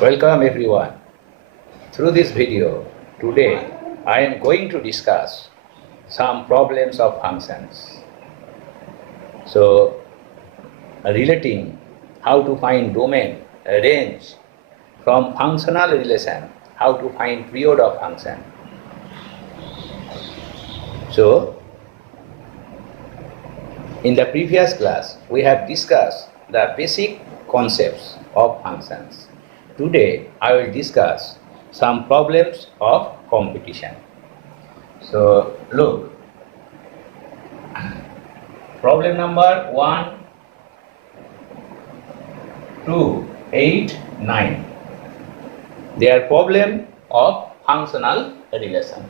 Welcome everyone. Through this video, today I am going to discuss some problems of functions. So, relating how to find domain, range from functional relation, how to find period of function. So, in the previous class, we have discussed the basic concepts of functions. Today, I will discuss some problems of competition. So, look, problem number 1, 2, 8, 9. They are problem of functional relation.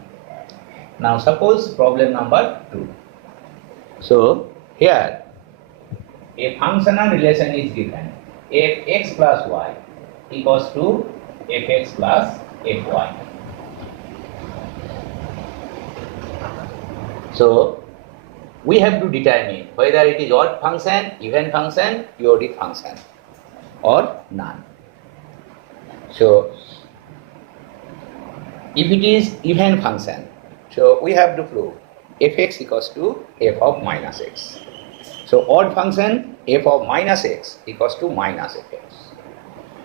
Now, suppose problem number 2. So, here a functional relation is given fx plus y equals to fx plus fy. So, we have to determine whether it is odd function, even function, periodic function or none. So, if it is even function, so we have to prove fx equals to f of minus x. So, odd function f of minus x equals to minus fx.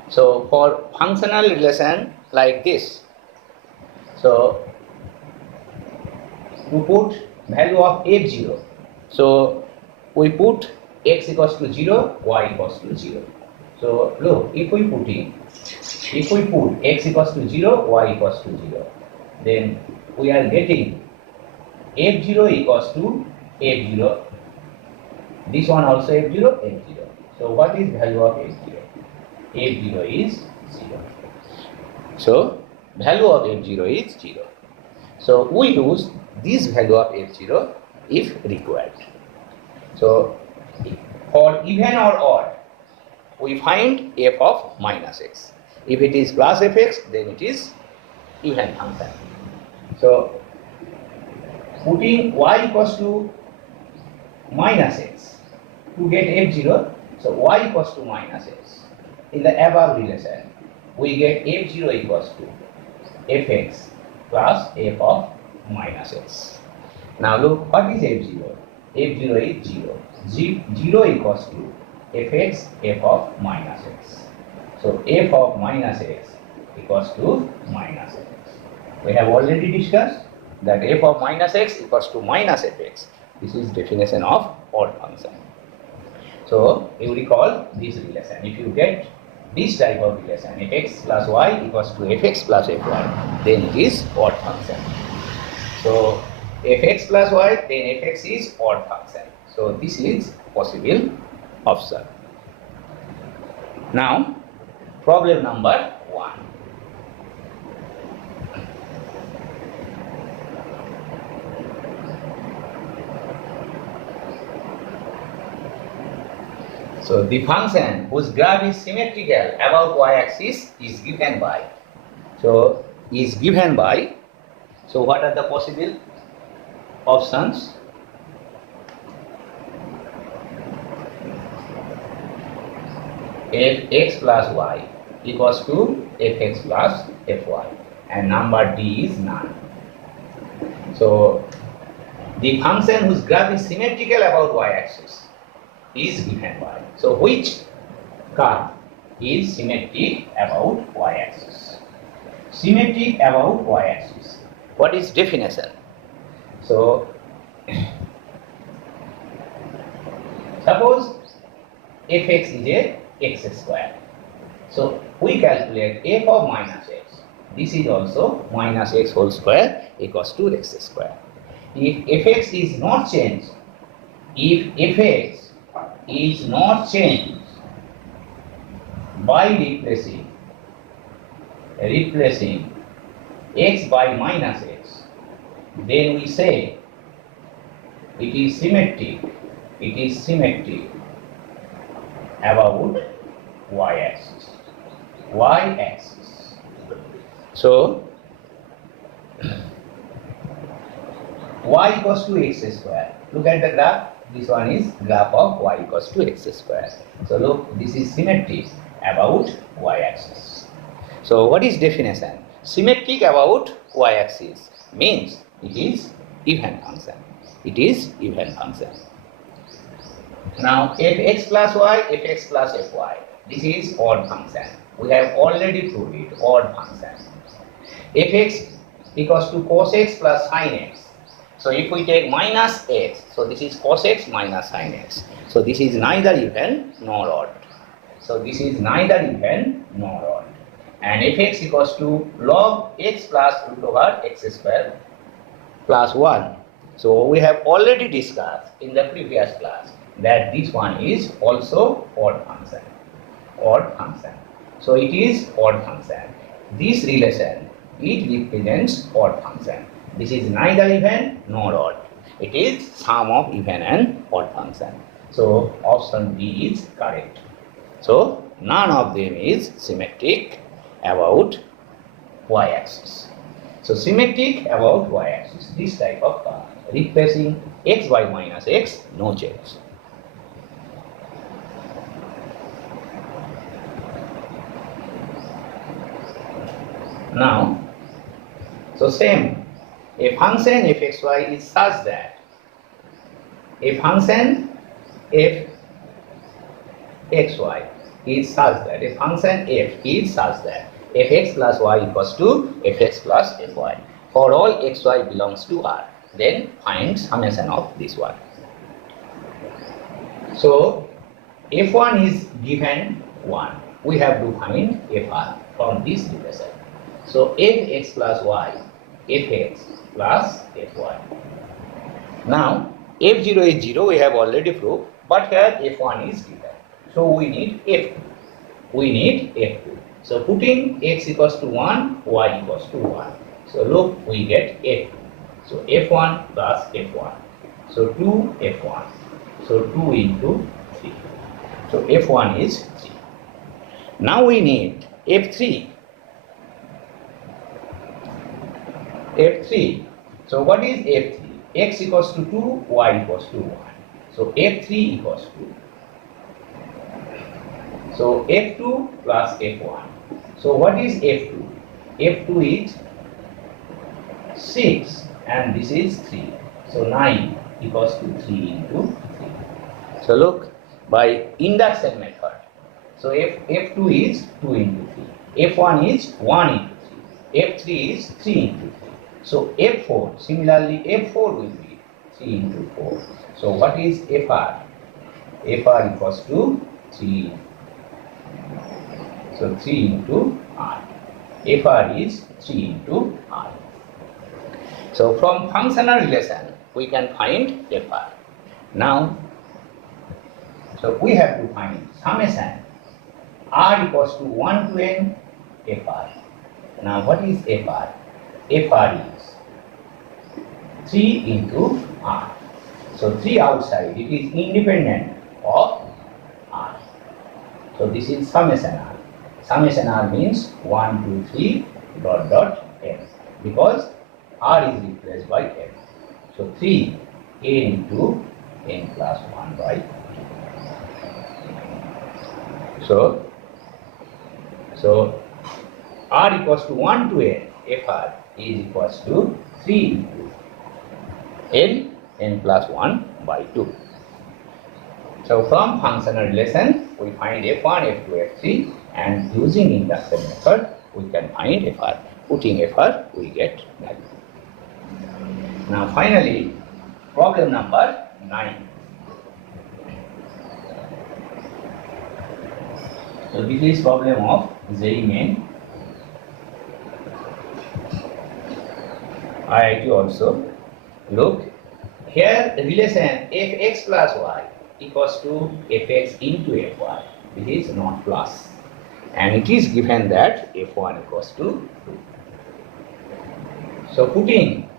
So, for functional relation like this, so to put value of f0, so we put x equals to 0, y equals to 0. So, look, if we put x equals to 0, y equals to 0, then we are getting f0 equals to f0. This one also f0, f0. So, what is value of f0? f0 is 0. So, value of f0 is 0. So, we use this value of f0 if required. So, for even or odd, we find f of minus x. If it is plus fx, then it is even function. So, putting y equals to minus x to get f0, so y equals to minus x. In the above relation, we get f0 equals to fx plus f of minus x. Now look, what is f0? f0 is 0. 0 equals to fx f of minus x. So f of minus x equals to minus fx. We have already discussed that f of minus x equals to minus fx. This is definition of odd function. So you recall this relation. If you get this type of relation, fx plus y equals to fx plus fy, then it is odd function. So fx plus y, then fx is odd function. So this is possible option. Now, problem number 1. So, the function whose graph is symmetrical about y-axis is given by. So, is given by. So, what are the possible options? Fx plus y equals to fx plus fy, and number D is none. So, the function whose graph is symmetrical about y-axis is given by. So, which curve is symmetric about y-axis? Symmetric about y-axis. What is definition? So, suppose fx is a x square. So, we calculate f of minus x. This is also minus x whole square equals to x square. If fx is not changed, if fx is not changed by replacing x by minus x, then we say it is symmetric about y-axis. So, y equals to x square. Look at the graph. This one is graph of y equals to x square. So look, this is symmetric about y-axis. So what is definition? Symmetric about y-axis means it is even function. It is even function. Now fx plus y, fx plus fy. This is odd function. We have already proved it, odd function. Fx equals to cos x plus sin x. So if we take minus x, so this is cos x minus sin x. So this is neither even nor odd. So this is neither even nor odd. And fx equals to log x plus root over x square plus 1. So we have already discussed in the previous class that this one is also odd function. Odd function. So it is odd function. This relation, it represents odd function. This is neither even nor odd. It is sum of even and odd function. So option B is correct. So none of them is symmetric about y-axis. So symmetric about y-axis, this type of curve, replacing x by minus x, no change. Now, so same, a function fxy is such that a function fxy is such that a function f is such that fx plus y equals to fx plus fy. For all xy belongs to R, then find summation of this one. So f1 is given 1. We have to find fr from this relation. So fx plus y, fx plus fy. Now f0 is 0, we have already proved, but here f1 is given. So we need f2. We need f2. So putting x equals to 1, y equals to 1. So look, we get f2. So f1 plus f1. So 2 f1. So 2 into 3. So f1 is 3. Now we need f3. F3. So what is f3? X equals to 2, y equals to 1. So f3 equals to. So f2 plus f1. So what is f2? f2 is 6 and this is 3. So 9 equals to 3 into 3. So look, by induction method. So f2 is 2 into 3. f1 is 1 into 3. f3 is 3 into 3. So f4, similarly f4 will be 3 into 4. So what is fr? fr equals to 3. So 3 into r. fr is 3 into r. So from functional relation, we can find fr. Now, so we have to find summation r equals to 1 to n fr. Now what is fr? fr is 3 into r. So 3 outside, it is independent of r. So this is summation r. Summation r means 1, 2, 3 dot dot n, because r is replaced by n. So 3 n into n plus 1 by 2. So r equals to 1 to n, fr is equals to 3 into n plus 1 by 2. So from functional relation, we find f1, f2, f3, and using induction method, we can find fr. Putting fr, we get value. Now finally, problem number 9. So this is problem of J main. IIT also. Look, here relation fx plus y equals to fx into fy. This is not plus. And it is given that f1 equals to 2. So putting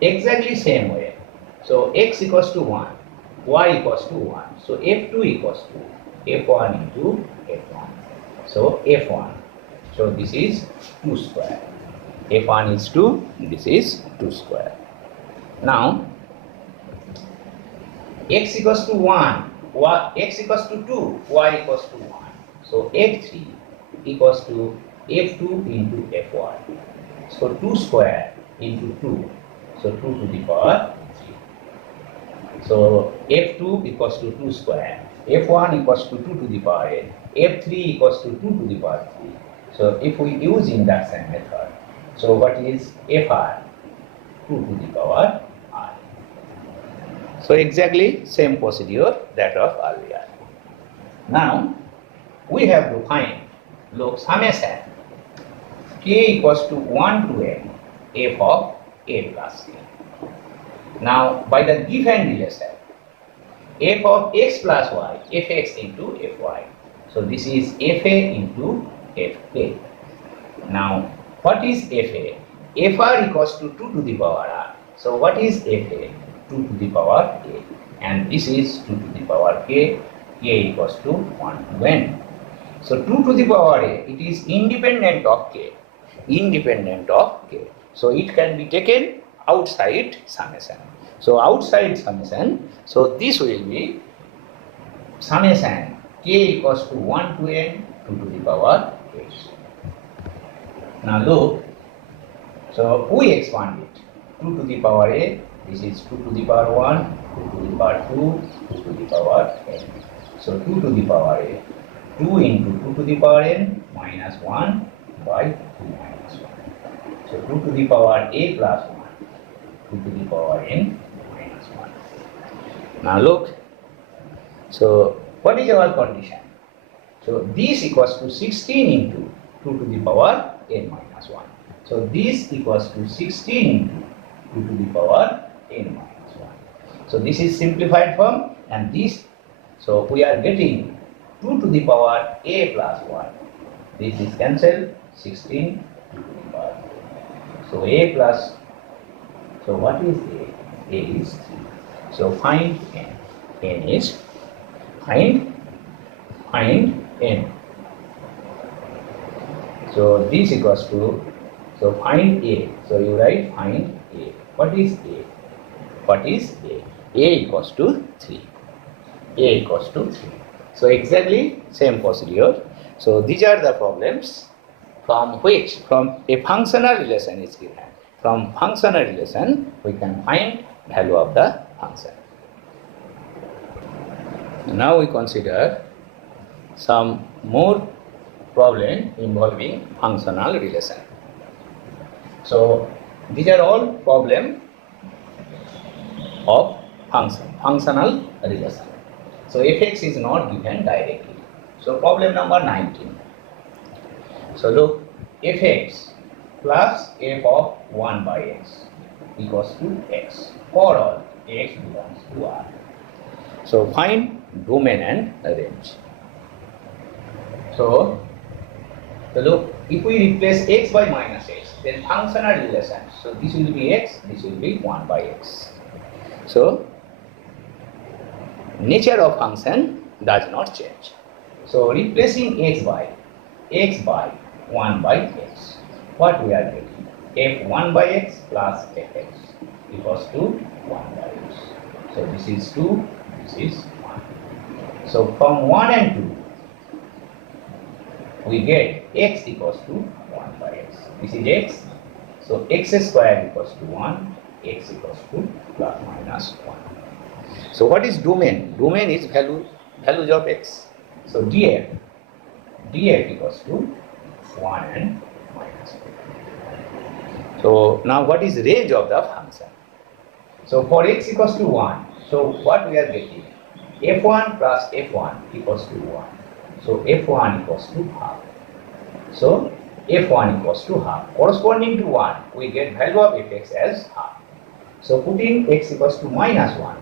exactly same way. So x equals to 1, y equals to 1. So f2 equals to f1 into f1. So f1. So this is 2 square. f1 is 2, this is 2 square. Now x equals to 1, x equals to 2, y equals to 1. So f3 equals to f2 into f1. So 2 square into 2, so 2 to the power 3. So f2 equals to 2 square, f1 equals to 2 to the power n, f3 equals to 2 to the power 3. So if we use induction method, so what is fr? 2 to the power r. So exactly same procedure that of earlier. Now we have to find, look, summation k equals to 1 to n f of a plus k. Now by the given relation f of x plus y, fx into fy. So this is fa into fk. Now what is fa? fr equals to 2 to the power r. So what is fa? 2 to the power k. And this is 2 to the power k equals to 1 to n. So 2 to the power a, it is independent of k. Independent of k. So it can be taken outside summation. So outside summation, so this will be summation k equals to 1 to n 2 to the power k. Now look, so we expand it. 2 to the power a, this is 2 to the power 1, 2 to the power 2, 2 to the power n. So 2 to the power a, 2 into 2 to the power n minus 1 by 2 minus 1. So 2 to the power a plus 1, 2 to the power n minus 1. Now look, so what is our condition? So this equals to 16 into 2 to the power n minus 1. So this equals to 16 into 2 to the power n minus 1. So this is simplified form, and this, so we are getting 2 to the power a plus 1. This is cancelled, 16 2 to the power. So a plus, so what is a? A is 3. So find n. N is, find n. So this equals to, so find a. So you write find a. What is a? What is a? A equals to 3. A equals to 3. So exactly same procedure. So these are the problems from which, from a functional relation is given. From functional relation we can find value of the function. Now we consider some more problem involving functional relation. So these are all problem of functional relation. So fx is not given directly. So problem number 19. So look, fx plus f of 1 by x equals to x for all x belongs to R. So find domain and range. So look, if we replace x by minus x, then functional relation. So this will be x, this will be 1 by x. So nature of function does not change. So replacing x by 1 by x, what we are getting? f1 by x plus fx equals to 1 by x. So this is 2, this is 1. So from 1 and 2, we get x equals to 1 by x. This is x. So x square equals to 1, x equals to plus minus 1. So what is domain? Domain is values of x. So df equals to 1 and minus 1. So now what is range of the function? So for x equals to 1, so what we are getting? f1 plus f1 equals to 1. So f1 equals to half. So f1 equals to half. Corresponding to 1, we get value of fx as half. So putting x equals to minus 1,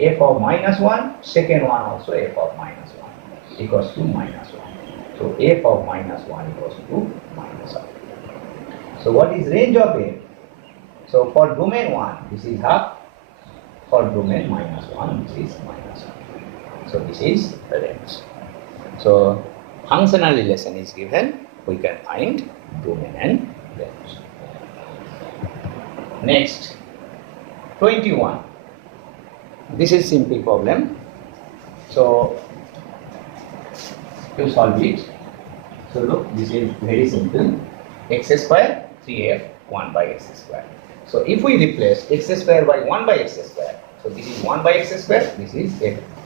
f of minus 1, second one also f of minus 1 equals to minus 1. So f of minus 1 equals to minus 1. So what is range of f? So for domain 1, this is half. For domain minus 1, this is minus 1. So this is the range. So functional relation is given, we can find domain and range. Next, 21. This is simple problem. So to solve it, So look, this is very simple. X square 3f 1 by x square. So if we replace x square by 1 by x square, so this is 1 by x square, this is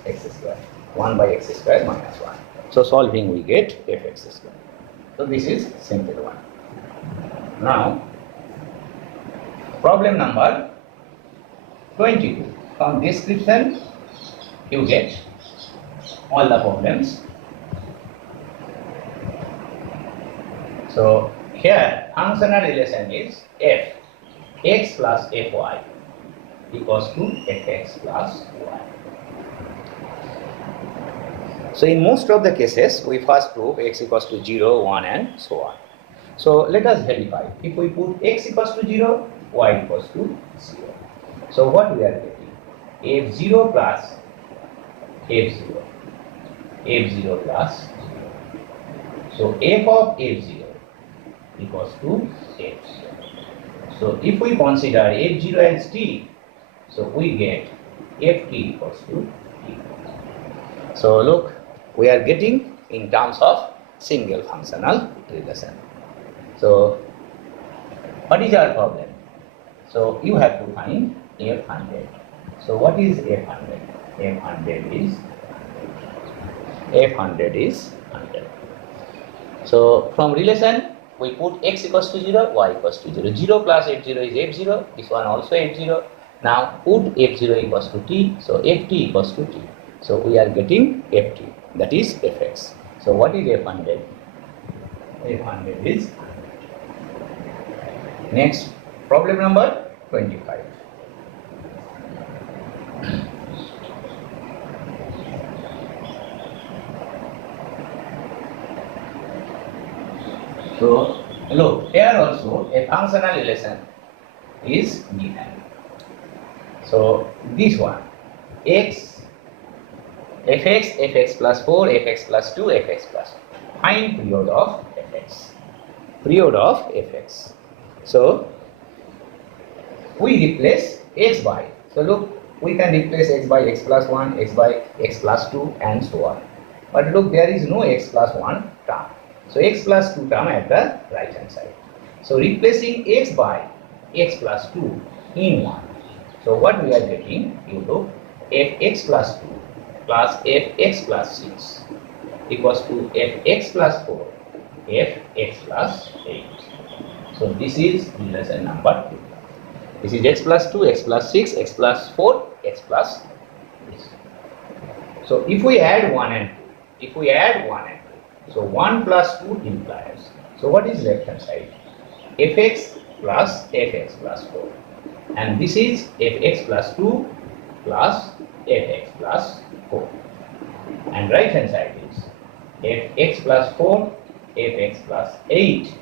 x square. 1 by x square minus 1. So solving we get fx square. So this is simple one. Now problem number 22. From description you get all the problems. So here functional relation is f x plus fy equals to fx plus y. So in most of the cases we first prove x equals to 0, 1 and so on. So let us verify. If we put x equals to 0, y equals to 0. So what we are getting? f0 plus f0. f0 plus 0. So f of f0 equals to f0. So if we consider f0 as t, so we get ft equals to t. So look, we are getting in terms of single functional relation. So what is our problem? So you have to find f100. So what is f100? f100 is 100. So from relation we put x equals to 0, y equals to 0. 0 plus f0 is f0, this one also f0. Now put f0 equals to t, so ft equals to t. So we are getting ft, that is fx. So what is f100? f100 is 100. Next, problem number 25. So look, here also a functional relation is given. So this one, x, fx plus 4, fx plus 2, fx plus 2. Find period of fx. Period of fx. So we replace x by. So look, we can replace x by x plus 1, x by x plus 2 and so on. But look, there is no x plus 1 term. So x plus 2 term at the right hand side. So replacing x by x plus 2 in 1. So what we are getting, you look, fx plus 2 plus fx plus 6 equals to fx plus 4, fx plus 8. So this is relation number 2. This is x plus 2, x plus 6, x plus 4, x plus 6. So if we add 1 and 2, so 1 plus 2 implies. So what is left hand side? fx plus 4. And this is fx plus 2 plus fx plus 4. And right hand side is fx plus 4, fx plus 8.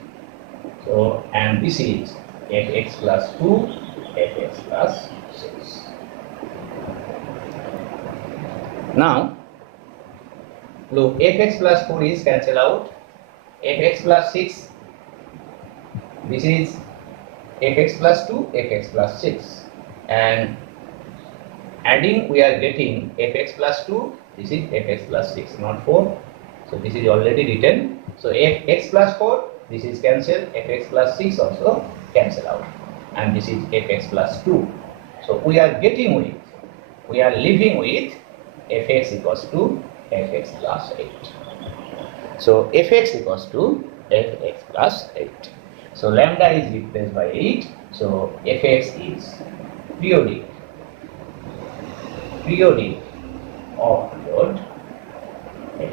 So, and this is fx plus 2, fx plus 6. Now, look, fx plus 4 is cancelled out, fx plus 6, this is fx plus 2, fx plus 6, and adding we are getting fx plus 2, this is fx plus 6, not 4, so this is already written. So fx plus 4, this is cancelled, fx plus 6 also cancel out, and this is fx plus 2. So we are getting with, we are living with fx equals to fx plus 8. So fx equals to fx plus 8. So lambda is replaced by 8. So fx is periodic of period 8.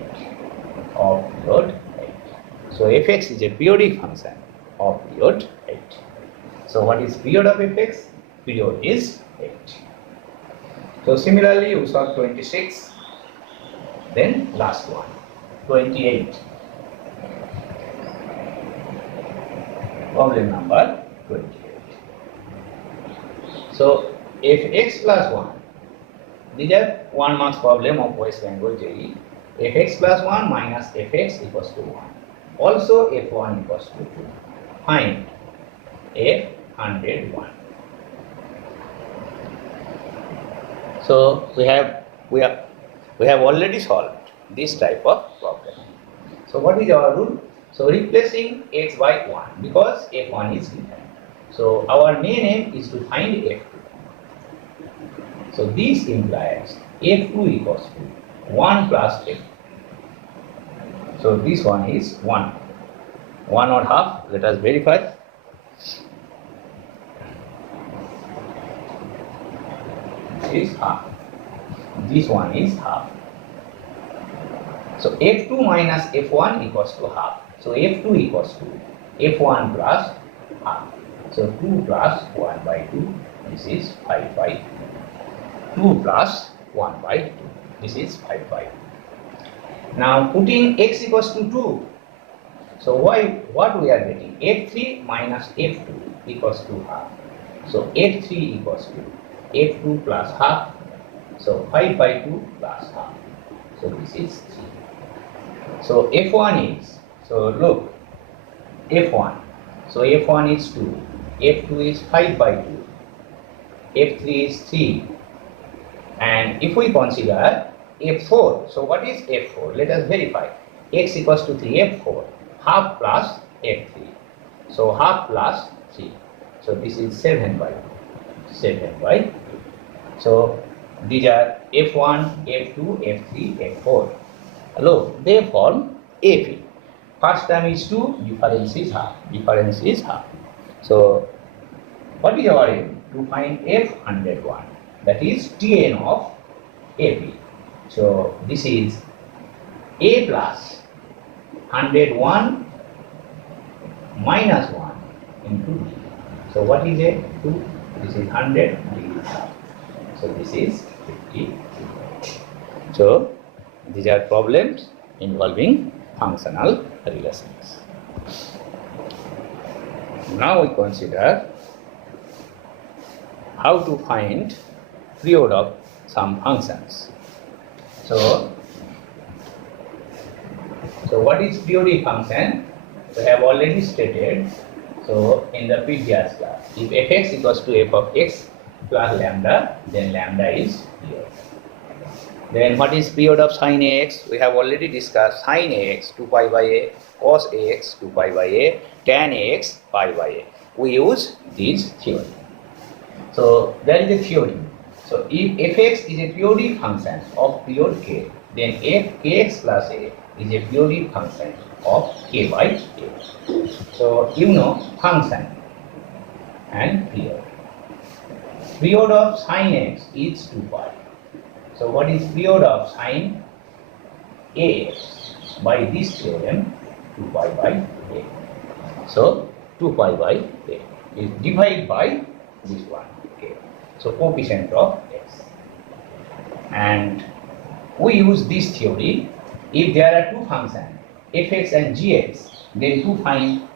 So fx is a periodic function of period 8. So what is period of fx? Period is 8. So similarly you solve 26. Then last one, 28. Problem number 28. So if x plus 1, these are 1 marks problem of West Bengal JEE. If x plus 1 minus fx equals to 1. Also f1 equals to 2. Find f101. So we have already solved this type of problem. So what is our rule? So replacing x by 1 because f1 is given. So our main aim is to find f2. So this implies f2 equals to 1 plus f2. So this one is 1. 1 or half, let us verify. This is half. This one is half. So f2 minus f1 equals to half. So f2 equals to f1 plus half. So 2 plus 1 by 2, this is 5 by 2 plus 1 by 2, this is 5 by 2. Now putting x equals to 2, so what we are getting? f3 minus f2 equals to half. So f3 equals to f2 plus half. So 5 by 2 plus half. So this is 3. So f1 is, so look, f1. So f1 is 2, f2 is 5 by 2, f3 is 3. And if we consider f4, so what is f4? Let us verify. X equals to 3, f4, half plus f3. So half plus 3. So this is 7 by 2. 7 by 2. So these are f1, f2, f3, f4. Look, they form AP. First term is 2, difference is half. Difference is half. So what is our aim? To find f101. That is Tn of AP. So this is A plus 101 minus 1 into D. So what is A? 2. This is 100. D is half. So this is 50. So these are problems involving functional relations. Now we consider how to find period of some functions. So what is periodic function? We have already stated. So in the previous class, if fx equals to f of x plus lambda, then lambda is period. Then what is period of sin ax? We have already discussed sin ax 2 pi by a, cos ax 2 pi by a, tan ax pi by a. We use this theory. So there is a theory. So if fx is a periodic function of period k, then f kx plus a is a periodic function of k by a. So you know function and period. Period of sin x is 2 pi. So what is period of sin ax? By this theorem, 2 pi by a. So 2 pi by a is divided by this one, k. So coefficient of x. And we use this theory. If there are two functions, fx and gx, then to find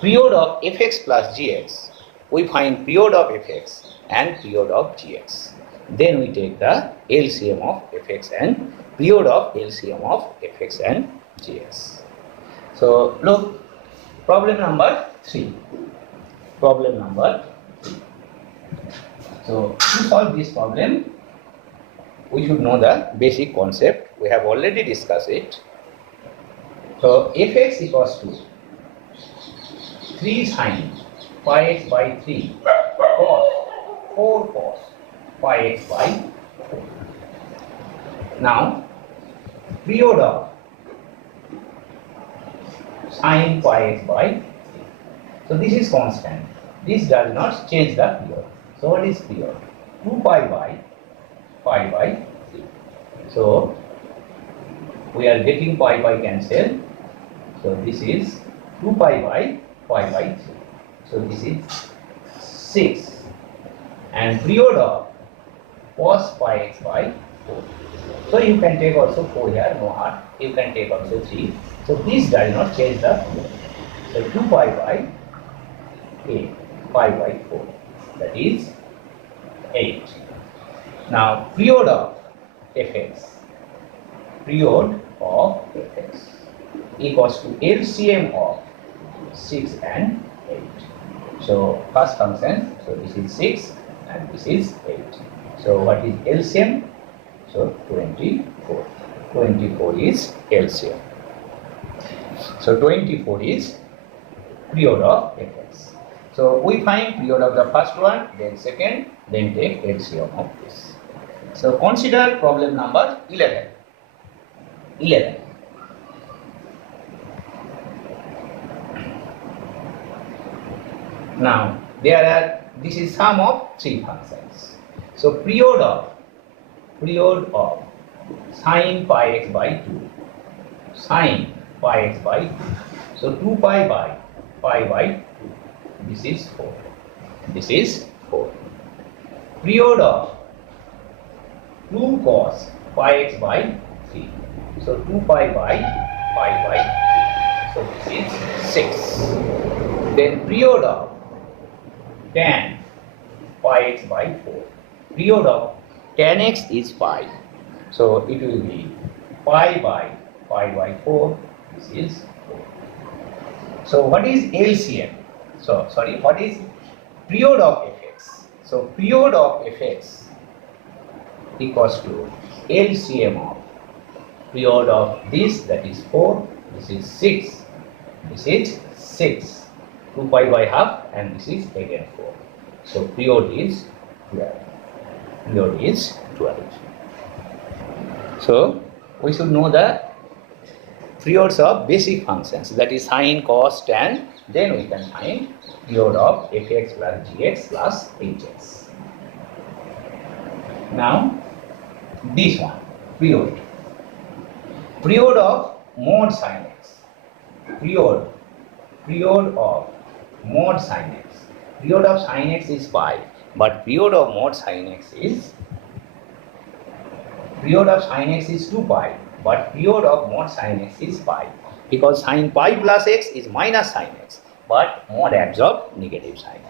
period of fx plus gx, we find period of fx and period of gx. Then we take the LCM of fx and period of LCM of fx and gx. So look, problem number 3. Problem number 3. So to solve this problem, we should know the basic concept. We have already discussed it. So fx equals to 3 sin pi x by 3 cos 4 cos pi x by 4. Now period of sin pi x by 3. So this is constant. This does not change the period. So what is period? 2 pi by 3. So we are getting pi cancelled. So this is 2 pi by 3. So this is 6. And period of cos pi x by 4. So you can take also 4 here, no hard. You can take also 3. So this does not change the period. So 2 pi by 8, pi by 4. That is 8. Now period of fx. Period of fx equals to LCM of 6 and 8. So first function, so this is 6 and this is 8. So what is LCM? So 24. 24 is LCM. So 24 is period of fx. So we find period of the first one, then second, then take LCM of this. So consider problem number 11. 11. Now this is sum of three functions. So period of sine pi x by 2, sine pi x by 2. So 2 pi by 2. This is 4. This is 4. Period of 2 cos pi x by 3. So 2 pi by 3. So this is 6. Then period of tan pi x by 4. Period of tan x is pi. So it will be pi by 4. This is 4. So what is LCM? What is period of fx? So period of fx equals to LCM of period of this, that is 4, this is 6, this is 6, 2 pi by half, and this is again 4. So period is 12. Period is 12. So we should know the periods of basic functions, that is sine, cos, tan. Then we can find period of fx plus gx plus hx. Now this one, period of mod sin x. Period of mod sin x. Period of sin x is pi, but period of mod sin x is 2 pi, but period of mod sin x is pi, because sin pi plus x is minus sin x, but mod absorb negative sign.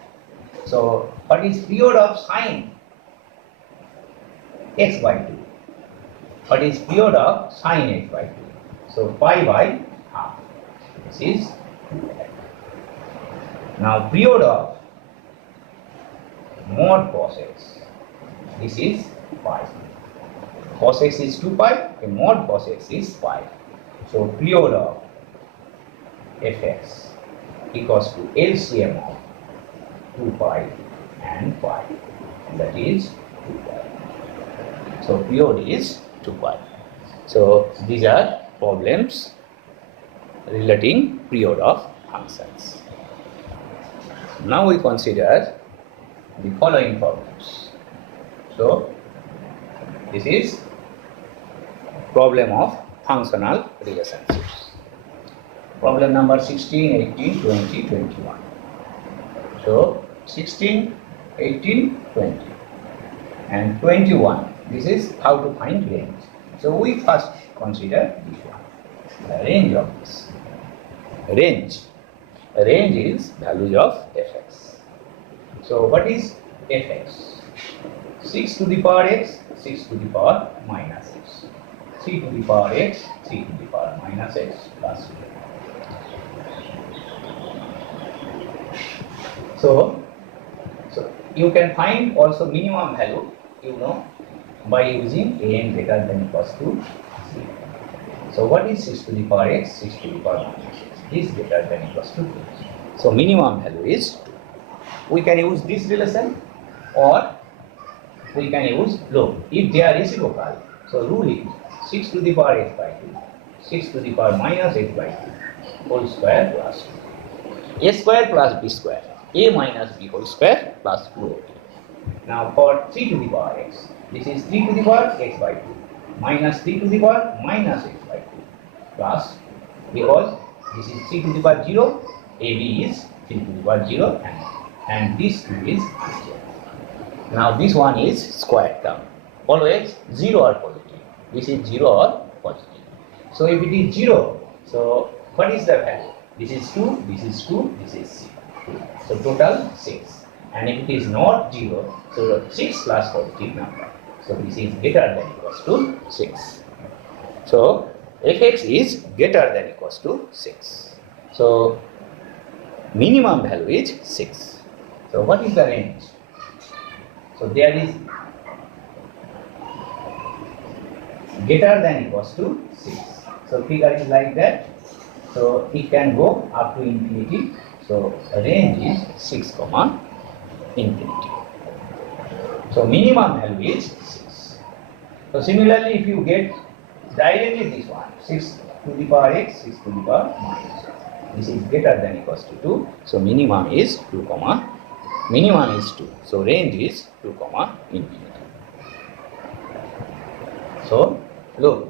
So what is period of sin x by 2? What is period of sin x by 2? So pi by half. This is 2. Now period of mod cos x. This is pi. Cos x is 2 pi, and mod cos x is pi. So period of fx equals to LCM of 2 pi and pi, and that is 2 pi. So period is 2 pi. So these are problems relating period of functions. Now we consider the following problems. So this is problem of functional relationships. Problem number 16, 18, 20, 21. So 16, 18, 20 and 21. This is how to find range. So we first consider this one, the range of this. Range is values of fx. So what is fx? 6 to the power x, 6 to the power minus x, 3 to the power x, 3 to the power minus x plus 2. So you can find also minimum value, by using an greater than equals to 0. So what is 6 to the power x? 6 to the power minus x is greater than equals to 2. So minimum value is 2. We can use this relation, or we can use log if they are reciprocal. So rule is 6 to the power x by 2, 6 to the power minus x by 2 whole square plus 2. A square plus b square, a minus b whole square plus 2ab. Now for 3 to the power x, this is 3 to the power x by 2 minus 3 to the power minus x by 2 plus, because this is 3 to the power 0, ab is 3 to the power 0, and this 2 is 0. Now this one is square term, always 0 or positive. This is 0 or positive. So if it is 0, so what is the value? This is 2, this is 2, this is 2. So total 6. And if it is not 0, so 6 plus positive number. So this is greater than equals to 6. So fx is greater than equals to 6. So minimum value is 6. So what is the range? So there is greater than equals to 6. So figure is like that. So it can go up to infinity. So range is 6 comma infinity. So minimum value is 6. So similarly, if you get directly this one, 6 to the power x, 6 to the power minus, this is greater than equals to 2. So minimum is 2 comma, minimum is 2. So range is 2 comma infinity. So look,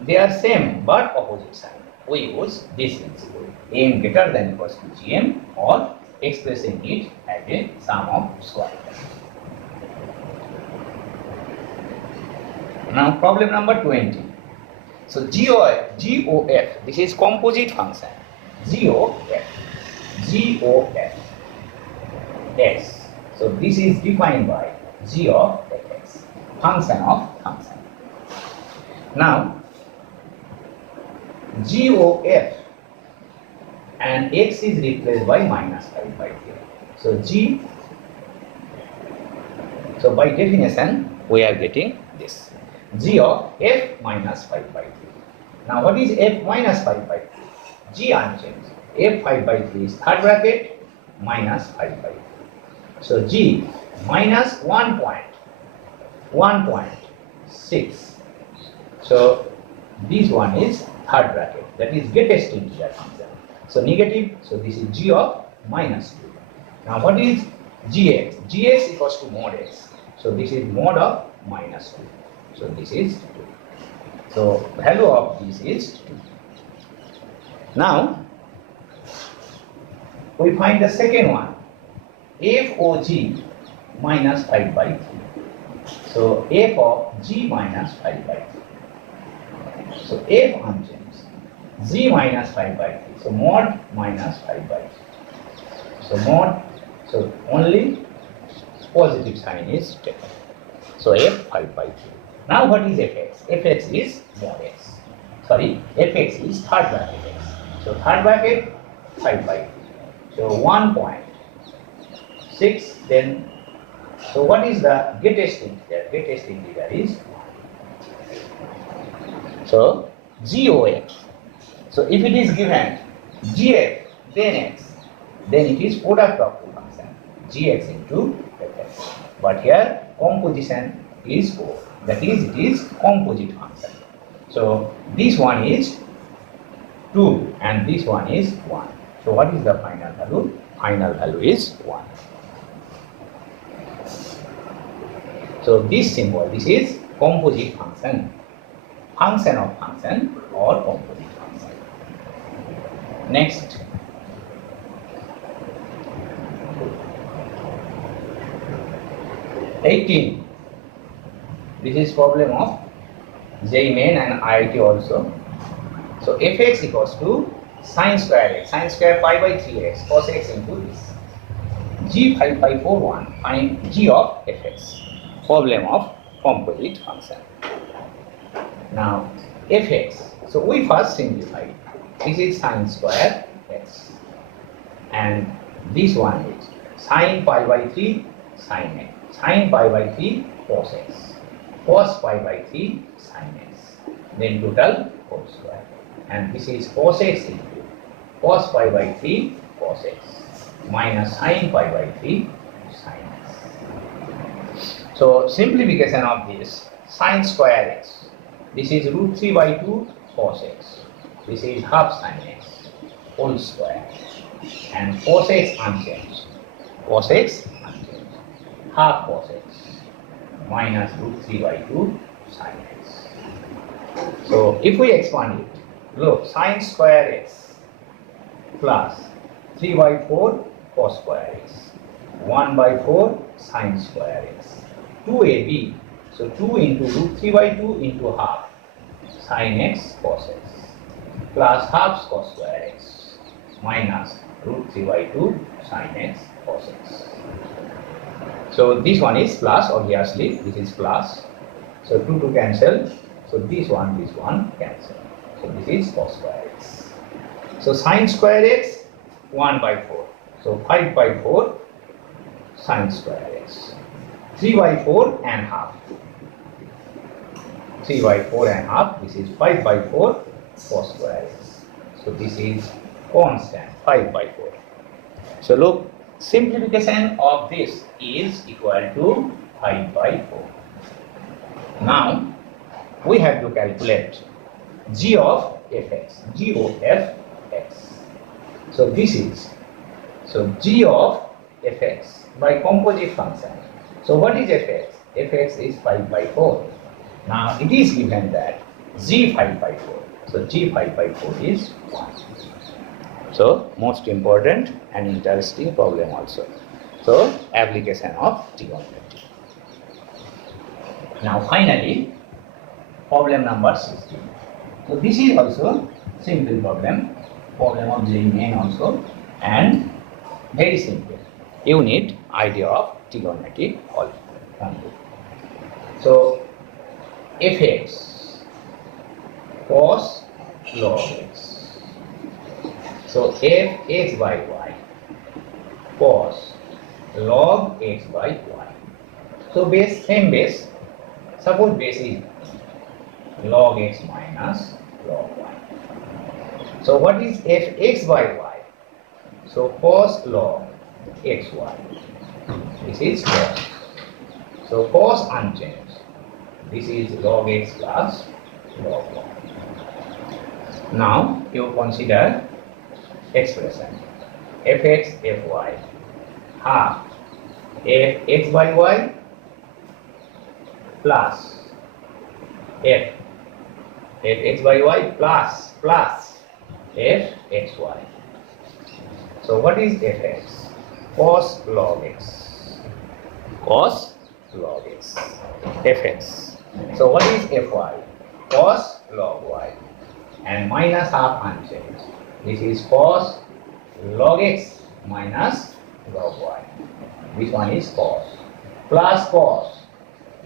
they are same but opposite sign. We use this principle, m greater than equals to gm, or expressing it as a sum of square. Now problem number 20. So GOF, this is composite function. GOF, S. So this is defined by G of fx, function of function. Now GOF and x is replaced by minus 5 by 3. So G, so by definition we are getting this. G of f minus 5 by 3. Now what is f minus 5 by 3? G unchanged. F 5 by 3 is third bracket minus 5 by 3. So G minus 1.6. So this one is third bracket, that is greatest integer function. So negative, so this is G of minus 2. Now what is Gx? Gx equals to mod x. So this is mod of minus 2. So this is 2. So value of this is 2. Now we find the second one, FOG minus 5 by 3. So f of g minus 5 by 3. So f unchanged, g minus 5 by 3. So mod minus 5 by 3. So mod, so only positive sign is taken. So f 5 by 3. Now what is fx? Fx is mod x. Sorry, fx is third bracket x. So third bracket 5 by 3. So 1.6, then, so what is the greatest integer? Greatest integer is 1. So GOF. So if it is given GF, then x, then it is product of two function, gx into fx. But here composition is 4. That is, it is composite function. So this one is 2 and this one is 1. So what is the final value? Final value is 1. So this symbol, this is composite function, function of function or composite function. Next. (18). This is problem of JEE Main and IIT also. So fx equals to sine square x, sine square pi by 3x, cos x into this. G 5 by 4 1, find g of fx. Problem of composite function. Now fx, so we first simplify. This is sine square x, and this one is sine pi by 3 sine x, sine pi by 3 cos x, cos pi by 3 sine x, then total whole square, and this is cos x into cos pi by 3 cos x minus sine pi by 3 sine x. So simplification of this, sine square x, this is root 3 by 2 cos x, this is half sine x whole square, and cos x unchanged, cos x unchanged, half cos x minus root 3 by 2 sine x. So if we expand it, look, sine square x plus 3 by 4 cos square x, 1 by 4 sine square x, 2ab, so 2 into root 3 by 2 into half sine x cos x, plus half cos square x minus root 3 by 2 sine x cos x. So this one is plus, obviously this is plus, so 2 to cancel, so this one cancel, so this is cos square x. So sine square x 1 by 4, so 5 by 4 sine square x, 3 by 4 and half, 3 by 4 and half, this is 5 by 4 cos square x. So this is constant 5 by 4. So look, simplification of this is equal to 5 by 4. Now we have to calculate g of fx, g of fx. So this is, so g of fx by composite function. So what is fx? Fx is 5 by 4. Now it is given that g 5 by 4. So g 5 by 4 is 1. So most important and interesting problem also. So application of trigonometry. Now finally, problem number 16. So this is also simple problem of JN also, and very simple. You need idea of trigonometry also. So fx cos log x. So fx by y cos log x by y. So base, same base. Suppose base is log x minus log y. So what is fx by y? So cos log xy. This is cos. So cos unchanged. This is log x plus log y. Now you consider expression fx fy half fx by y plus fx by y plus fxy. So what is fx? Cos log x. Cos log x. fx. So what is fy? Cos log y. And minus half unchanged. This is cos log x minus log y. This one is cos. Plus cos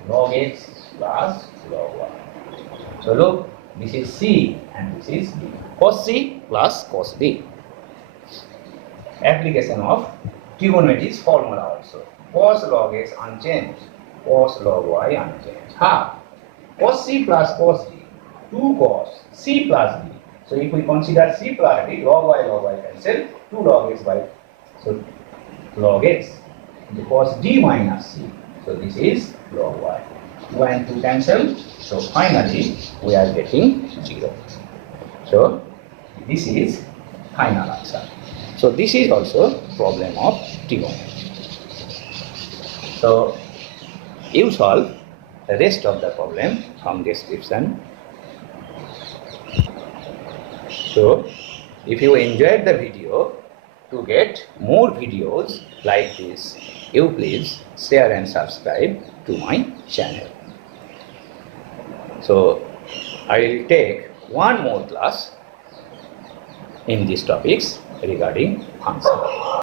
log x plus log y. So look, this is c and this is d. Cos c plus cos d. Application of trigonometry's formula also. Cos log x unchanged. Cos log y unchanged. Half. Cos c plus cos d. 2 cos c plus d. So if we consider c plus d, log y cancel. 2 log x by, so log x. Cos d minus c. So this is log y. 2 and 2 cancel. So finally we are getting 0. So this is final answer. So this is also problem of trigonometry. So you solve the rest of the problem from description. So if you enjoyed the video, to get more videos like this, you please share and subscribe to my channel. So I will take one more class in these topics regarding function.